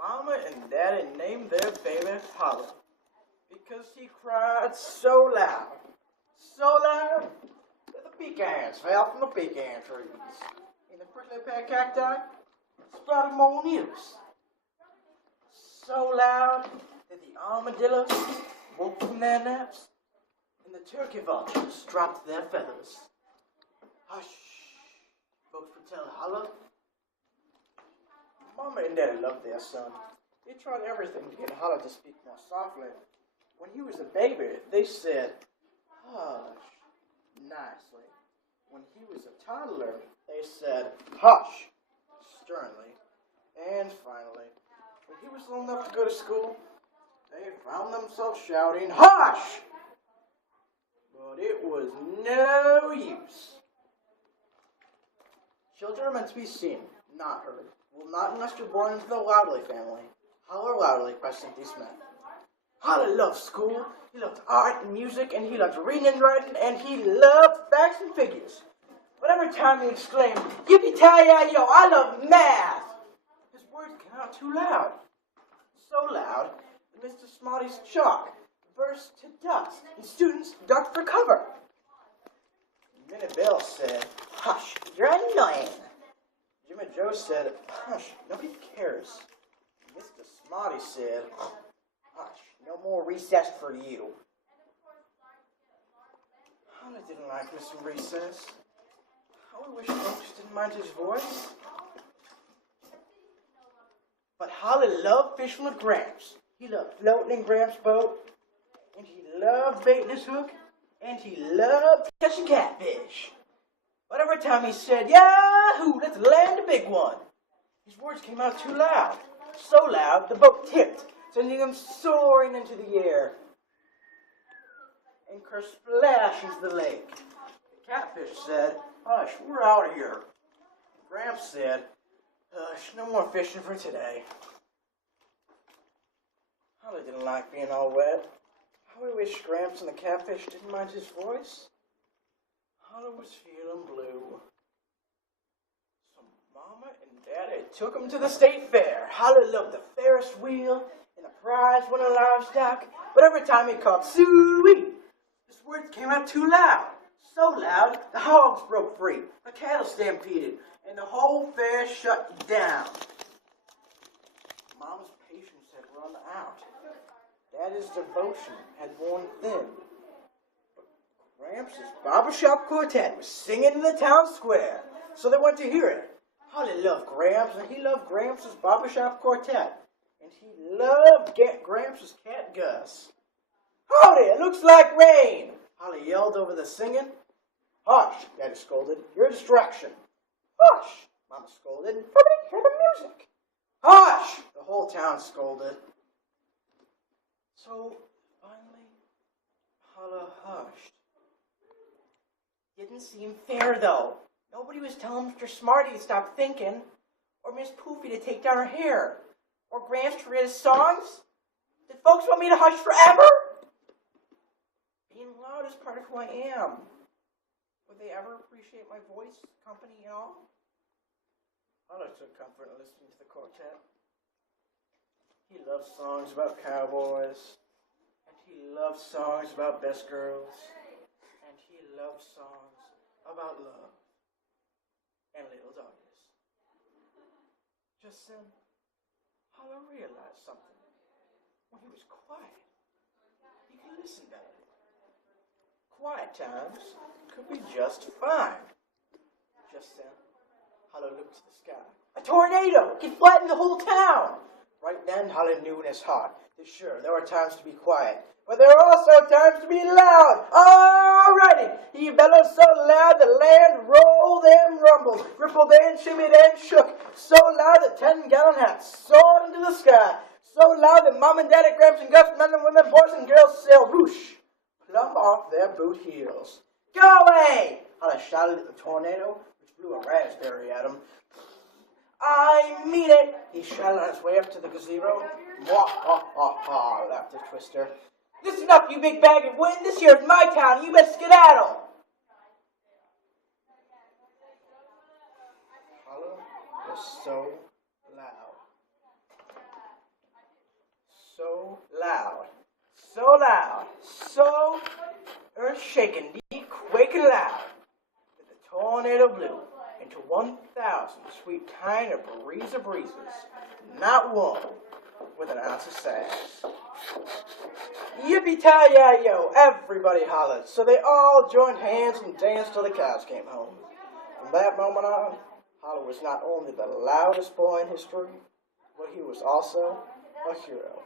Mama and Daddy named their baby Holly because he cried so loud that the pecans fell from the pecan trees. And the prickly pear cacti sprouted more news. So loud that the armadillos woke from their naps and the turkey vultures dropped their feathers. Hush, folks would tell Holly. Mama and Daddy loved their son. They tried everything to get Holly to speak more softly. When he was a baby, they said, hush, nicely. When he was a toddler, they said, hush, sternly. And finally, when he was old enough to go to school, they found themselves shouting, hush! But it was no use. Children are meant to be seen, not heard. Well, not unless you're born into the Loudly family. Holler Loudly by Cynthia Smith. Holly loved school, he loved art and music, and he loved reading and writing, and he loved facts and figures. But every time he exclaimed, yippee-ki-yay-yo, I love math, his words came out too loud. So loud that Mr. Smarty's chalk burst to dust, and students ducked for cover. Minnie Bell said, hush, you're annoying. Jimmy Joe said, hush, nobody cares. Mr. Smarty said, hush, no more recess for you. Holly didn't like missing recess. Holly wished folks didn't mind his voice. But Holly loved fishing with Gramps. He loved floating in Gramps' boat, and he loved baiting his hook, and he loved catching catfish. But every time he said, Yahoo, let's land a big one, his words came out too loud. So loud, the boat tipped, sending him soaring into the air. And kersplash into the lake. The catfish said, hush, we're out of here. Gramps said, hush, no more fishing for today. Holly didn't like being all wet. Holly wished Gramps and the catfish didn't mind his voice. Holly was feeling blue. So Mama and Daddy took him to the state fair. Holly loved the Ferris wheel and the prize-winning livestock, but every time he called Suey, his words came out too loud. So loud, the hogs broke free, the cattle stampeded, and the whole fair shut down. Mama's patience had run out. Daddy's devotion had worn thin. Gramps' barbershop quartet was singing in the town square, so they went to hear it. Holly loved Gramps, and he loved Gramps' barbershop quartet, and he loved Gramps' cat Gus. Howdy, it looks like rain, Holly yelled over the singing. Hush, Daddy scolded, you're a distraction. Hush, Mama scolded, nobody hear the music. Hush, the whole town scolded. So, finally, Holly hushed. Didn't seem fair, though. Nobody was telling Mr. Smarty to stop thinking, or Miss Poofy to take down her hair, or Gramps to read his songs. Did folks want me to hush forever? Being loud is part of who I am. Would they ever appreciate my voice, company, and all? Holly took comfort in listening to the quartet. He loved songs about cowboys, and he loved songs about best girls, and he loved songs about love and little doggies. Just then, Holly realized something. When he was quiet, he could listen better. Quiet times could be just fine. Just then, Holly looked to the sky. A tornado! It flattened the whole town! Right then, Holly knew in his heart that sure, there were times to be quiet, but there were also times to be loud. Alrighty! He bellowed so loud the land rolled and rumbled, rippled and shimmied and shook, so loud that 10-gallon hats soared into the sky, so loud that Mom and Daddy, Gramps and Gus, men and women, boys and girls sailed whoosh, plumb off their boot heels. Go away! Holly shouted at the tornado, which blew a raspberry at him. I mean it, he shouted on his way up to the gazebo. Mwah, ha, ha, ha, laughed the Twister. Listen up, you big bag of wind. This here's my town. You best skedaddle. Holly was so loud. so loud, so earth-shaking, deep, quaking loud, that the tornado blew into 1,000 sweet tiny breeze of breezes, not one with an ounce of sass. Yippee-ki-yay-yo, everybody hollered, so they all joined hands and danced till the cows came home. From that moment on, Holly was not only the loudest boy in history, but he was also a hero.